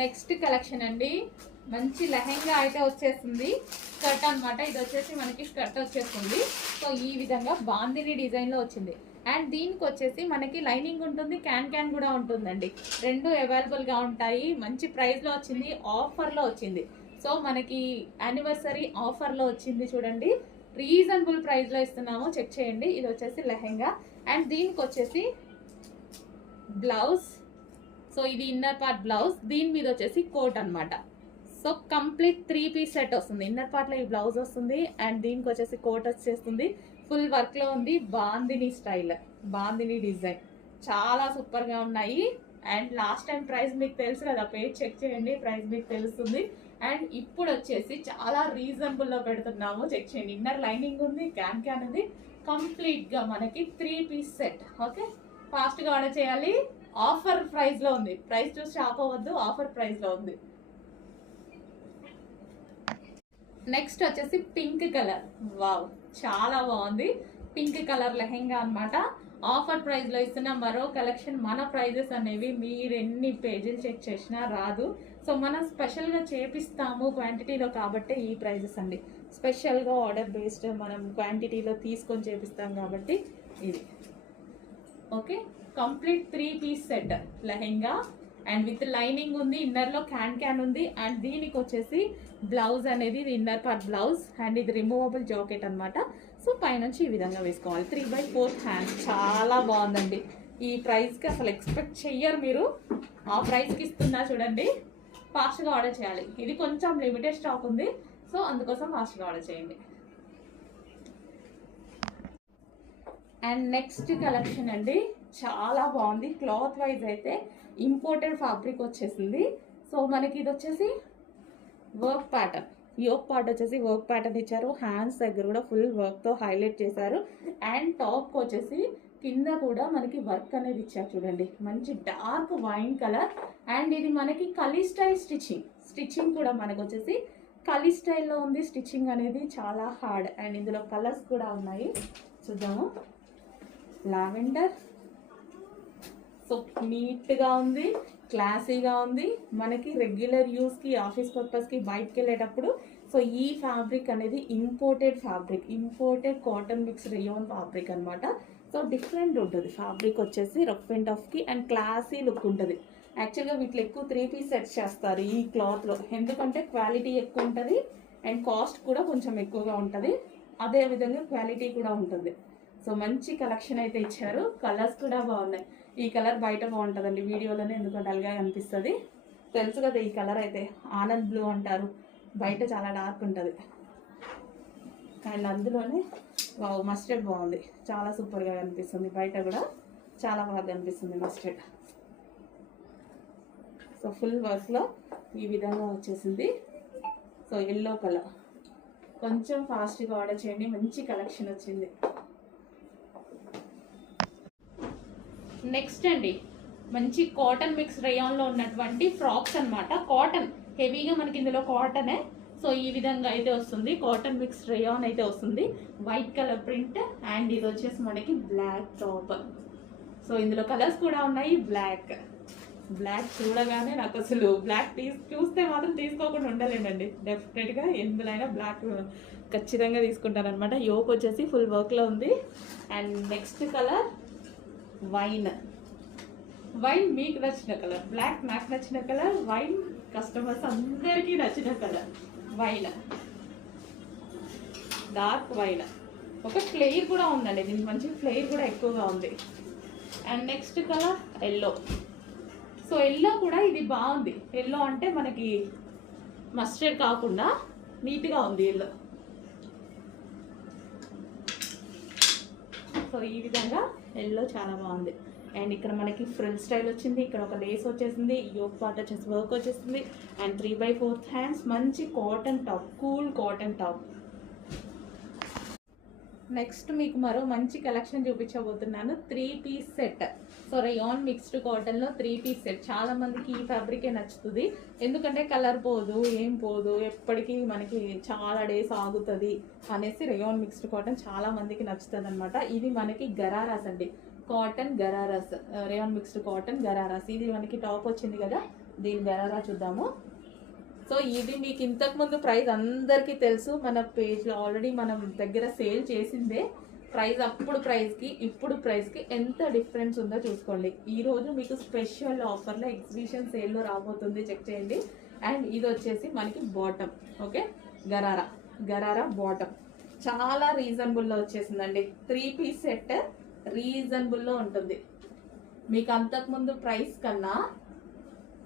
Next collection అండి, మంచి లెహెంగా అయితే వచ్చేస్తుంది. స్కర్ట్ అనమాట, ఇది వచ్చేసి మనకి స్కర్ట్ వచ్చేస్తుంది. సో ఈ విధంగా బాందిని డిజైన్లో వచ్చింది. అండ్ దీనికి వచ్చేసి మనకి లైనింగ్ ఉంటుంది, క్యాన్ కూడా ఉంటుందండి. రెండు అవైలబుల్గా ఉంటాయి. మంచి ప్రైస్లో వచ్చింది, ఆఫర్లో వచ్చింది. సో మనకి యానివర్సరీ ఆఫర్లో వచ్చింది చూడండి, రీజనబుల్ ప్రైస్లో ఇస్తున్నాము, చెక్ చేయండి. ఇది వచ్చేసి లెహెంగా అండ్ దీనికి వచ్చేసి బ్లౌజ్. సో ఇది ఇన్నర్ పార్ట్ బ్లౌజ్, దీని మీద వచ్చేసి కోట్ అనమాట. సో కంప్లీట్ 3 పీస్ సెట్ వస్తుంది. ఇన్నర్ పార్ట్లో ఈ బ్లౌజ్ వస్తుంది అండ్ దీనికి వచ్చేసి కోట్ వచ్చేస్తుంది. ఫుల్ వర్క్లో ఉంది, బాందిని స్టైల్, బాందిని డిజైన్, చాలా సూపర్గా ఉన్నాయి. అండ్ లాస్ట్ టైం ప్రైస్ మీకు తెలుసు కదా, పేజ్ చెక్ చేయండి, ప్రైస్ మీకు తెలుస్తుంది. అండ్ ఇప్పుడు వచ్చేసి చాలా రీజనబుల్లో పెడుతున్నాము, చెక్ చేయండి. ఇన్నర్ లైనింగ్ ఉంది, క్యాన్ ఉంది, కంప్లీట్గా మనకి 3 పీస్ సెట్. ఓకే, ఫాస్ట్గా ఆర్డర్ చేయాలి. ఆఫర్ ప్రైస్లో ఉంది, ప్రైస్ చూసి షాప్ అవ్వద్దు, ఆఫర్ ప్రైస్లో ఉంది. నెక్స్ట్ వచ్చేసి పింక్ కలర్, వావ్ చాలా బాగుంది. పింక్ కలర్ లెహెంగా అనమాట. ఆఫర్ ప్రైస్లో ఇస్తున్న మరో కలెక్షన్. మన ప్రైజెస్ అనేవి మీరు ఎన్ని పేజీలు చెక్ చేసినా రాదు. సో మనం స్పెషల్గా చేపిస్తాము క్వాంటిటీలో, కాబట్టి ఈ ప్రైజెస్ అండి. స్పెషల్గా ఆర్డర్ బేస్డ్ మనం క్వాంటిటీలో తీసుకొని చేపిస్తాం కాబట్టి ఇది. Okay, complete 3 piece set lehenga and with lining ఉంది, ఇన్నర్లో క్యాన్ ఉంది. అండ్ దీనికి వచ్చేసి బ్లౌజ్ అనేది ఇది ఇన్నర్ పార్ట్ బ్లౌజ్ అండ్ ఇది రిమూవబుల్ జాకెట్ అనమాట. సో పైనుంచి ఈ విధంగా వేసుకోవాలి. 3/4 హ్యాండ్స్, చాలా బాగుందండి. ఈ ప్రైస్కి అసలు ఎక్స్పెక్ట్ చెయ్యరు మీరు, ఆ ప్రైస్కి ఇస్తున్నా చూడండి. ఫాస్ట్గా ఆర్డర్ చేయాలి, ఇది కొంచెం లిమిటెడ్ స్టాక్ ఉంది, సో అందుకోసం ఫాస్ట్గా ఆర్డర్ చేయండి. అండ్ నెక్స్ట్ కలెక్షన్ అండి, చాలా బాగుంది. క్లాత్ వైజ్ అయితే ఇంపోర్టెడ్ ఫ్యాబ్రిక్ వచ్చేసింది. సో మనకి ఇది వచ్చేసి వర్క్ ప్యాటర్న్, యోక్ పార్ట్ వచ్చేసి వర్క్ ప్యాటర్న్ ఇచ్చారు. హ్యాండ్స్ దగ్గర కూడా ఫుల్ వర్క్తో హైలైట్ చేశారు. అండ్ టాప్కి వచ్చేసి కింద కూడా మనకి వర్క్ అనేది ఇచ్చారు చూడండి, మంచి డార్క్ వైన్ కలర్. అండ్ ఇది మనకి కలీ స్టైల్ స్టిచ్చింగ్ కూడా మనకు వచ్చేసి కలీ స్టైల్లో ఉంది. స్టిచ్చింగ్ అనేది చాలా హార్డ్. అండ్ ఇందులో కలర్స్ కూడా ఉన్నాయి, చూద్దాము. లావెండర్, సో నీట్గా ఉంది, క్లాసీగా ఉంది. మనకి రెగ్యులర్ యూస్కి, ఆఫీస్ పర్పస్కి, బయటకు వెళ్ళేటప్పుడు సో ఈ ఫ్యాబ్రిక్ అనేది imported fabric, imported cotton mix rayon fabric అనమాట. సో డిఫరెంట్ ఉంటుంది ఫ్యాబ్రిక్ వచ్చేసి, రఫ్ అండ్ టఫ్కి అండ్ క్లాసీ లుక్ ఉంటుంది. యాక్చువల్గా వీటిలో ఎక్కువ 3 పీస్ సెట్స్ చేస్తారు ఈ క్లాత్లో, ఎందుకంటే క్వాలిటీ ఎక్కువ ఉంటుంది అండ్ కాస్ట్ కూడా కొంచెం ఎక్కువగా ఉంటుంది, అదేవిధంగా క్వాలిటీ కూడా ఉంటుంది. సో మంచి కలెక్షన్ అయితే ఇచ్చారు. కలర్స్ కూడా బాగున్నాయి. ఈ కలర్ బయట బాగుంటుందండి, వీడియోలోనే ఎందుకంటే డల్గా కనిపిస్తుంది, తెలుసు కదా. ఈ కలర్ అయితే ఆనంద్ బ్లూ అంటారు, బయట చాలా డార్క్ ఉంటుంది. అండ్ అందులోనే వావ్ మస్టర్డ్ బాగుంది, చాలా సూపర్గా కనిపిస్తుంది, బయట కూడా చాలా బాగా కనిపిస్తుంది మస్టర్డ్. సో ఫుల్ వర్క్లో ఈ విధంగా వచ్చేసింది. సో ఎల్లో కలర్, కొంచెం ఫాస్ట్గా ఆర్డర్ చేయండి, మంచి కలెక్షన్ వచ్చింది. నెక్స్ట్ అండి, మంచి కాటన్ మిక్స్ రేయాన్లో ఉన్నటువంటి ఫ్రాక్స్ అనమాట. కాటన్ హెవీగా మనకి ఇందులో కాటనే. సో ఈ విధంగా అయితే వస్తుంది, కాటన్ మిక్స్ రేయాన్ అయితే వస్తుంది. వైట్ కలర్ ప్రింట్ అండ్ ఇది వచ్చేసి మనకి బ్లాక్ టాప్. సో ఇందులో కలర్స్ కూడా ఉన్నాయి. బ్లాక్ చూడగానే నాకు అసలు బ్లాక్ చూస్తే మాత్రం తీసుకోకుండా ఉండలేనండి. డెఫినెట్గా ఎందులోనైనా బ్లాక్ ఖచ్చితంగా తీసుకుంటాను అనమాట. యోక్ వచ్చేసి ఫుల్ వర్క్లో ఉంది. అండ్ నెక్స్ట్ కలర్ వైన్ మీకు నచ్చిన కలర్, బ్లాక్ నాకు నచ్చిన కలర్, వైన్ కస్టమర్స్ అందరికీ నచ్చిన కలర్ వైన్, డార్క్ వైన్. ఒక ఫ్లేర్ కూడా ఉందండి, దీనికి మంచి ఫ్లేర్ కూడా ఎక్కువగా ఉంది. And next colour yellow. So yellow కూడా ఇది బాగుంది. ఎల్లో అంటే మనకి మస్టర్డ్ కాకుండా నీట్గా ఉంది ఎల్లో. సో ఈ విధంగా ఎల్లో చాలా బాగుంది. అండ్ ఇక్కడ మనకి ఫ్రిల్ స్టైల్ వచ్చింది, ఇక్కడ ఒక లేస్ వచ్చేసింది, యోక్ పార్ట్ వచ్చేసి వర్క్ వచ్చేసింది. అండ్ 3/4 హ్యాండ్స్, మంచి cotton top, cool cotton top. Next మీకు మరో మంచి కలెక్షన్ చూపించబోతున్నాను, 3 piece set. So rayon mixed కాటన్లో 3 పీస్ సెట్. చాలా మందికి ఈ ఫ్యాబ్రికే నచ్చుతుంది, ఎందుకంటే కలర్ పోదు, ఏం పోదు, ఎప్పటికీ మనకి చాలా డేస్ ఆగుతుంది అనేసి రేయాన్ మిక్స్డ్ కాటన్ చాలా మందికి నచ్చుతుంది అనమాట. ఇది మనకి గరారాస్ అండి, cotton ghararas, rayon mixed cotton ghararas. ఇది మనకి టాప్ వచ్చింది కదా, దీని గరారా చూద్దాము. సో ఇది మీకు ఇంతకుముందు ప్రైస్ అందరికీ తెలుసు, మన పేజ్లో ఆల్రెడీ మనం దగ్గర సేల్ చేసిందే. ప్రైస్ అప్పుడు ప్రైస్కి ఇప్పుడు ప్రైస్కి ఎంత డిఫరెన్స్ ఉందో చూసుకోండి. ఈరోజు మీకు స్పెషల్ ఆఫర్లో ఎగ్జిబిషన్ సేల్లో రాబోతుంది, చెక్ చేయండి. అండ్ ఇది వచ్చేసి మనకి బాటమ్, ఓకే, గరారా బాటమ్ చాలా రీజనబుల్లో వచ్చేసిందండి. 3 పీస్ సెట్ రీజనబుల్లో ఉంటుంది. మీకు అంతకుముందు ప్రైస్ కన్నా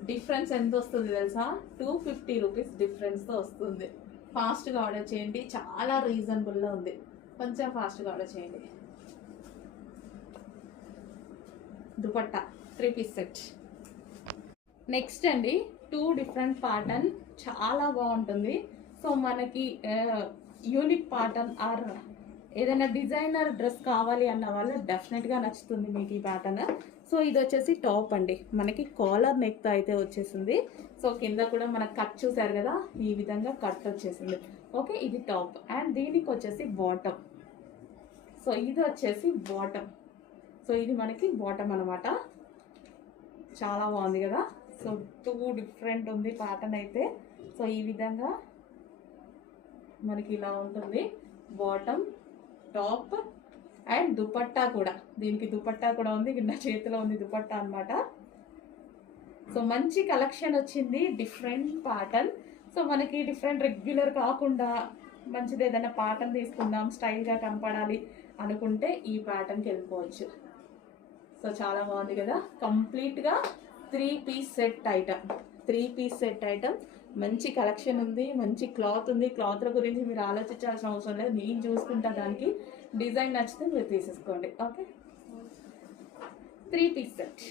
డిఫరెన్స్ ఎంత వస్తుంది తెలుసా? 250 రూపీస్ డిఫరెన్స్తో వస్తుంది. ఫాస్ట్గా ఆర్డర్ చేయండి, చాలా రీజనబుల్లో ఉంది. కొంచెం ఫాస్ట్గా ఆర్డర్ చేయండి. Dupatta 3 piece set. నెక్స్ట్ అండి 2 డిఫరెంట్ ప్యాటర్న్, చాలా బాగుంటుంది. సో మనకి యూనిక్ ప్యాటర్న్ ఆర్ ఏదైనా డిజైనర్ డ్రెస్ కావాలి అన్న వాళ్ళు డెఫినెట్గా నచ్చుతుంది మీకు ఈ ప్యాటర్న్. సో ఇది వచ్చేసి టాప్ అండి, మనకి కాలర్ నెక్తో అయితే వచ్చేసింది. సో కింద కూడా మనకు కట్ చూసారు కదా, ఈ విధంగా కట్ వచ్చేసింది. ఓకే, ఇది టాప్. అండ్ దీనికి వచ్చేసి బాటమ్. సో ఇది వచ్చేసి బాటమ్. సో ఇది మనకి బాటమ్ అనమాట. చాలా బాగుంది కదా. సో 2 డిఫరెంట్ ఉంది ప్యాటర్న్ అయితే. సో ఈ విధంగా మనకి ఇలా ఉంటుంది బాటమ్, టాప్ అండ్ దుపట్టా కూడా. దీనికి దుపట్టా కూడా ఉంది, నా చేతిలో ఉంది దుపట్టా అనమాట. సో మంచి కలెక్షన్ వచ్చింది, డిఫరెంట్ ప్యాటర్న్. సో మనకి డిఫరెంట్ రెగ్యులర్ కాకుండా మంచిది ఏదైనా ప్యాటర్న్ తీసుకుందాం, స్టైల్గా కనపడాలి అనుకుంటే ఈ ప్యాటర్న్కి వెళ్ళిపోవచ్చు. సో చాలా బాగుంది కదా. కంప్లీట్గా 3 piece set item, 3 piece set item. మంచి కలెక్షన్ ఉంది, మంచి క్లాత్ ఉంది. క్లాత్ల గురించి మీరు ఆలోచించాల్సిన అవసరం లేదు, నేను చూసుకుంటా. దానికి డిజైన్ నచ్చితే మీరు తీసేసుకోండి. Okay, 3 piece set.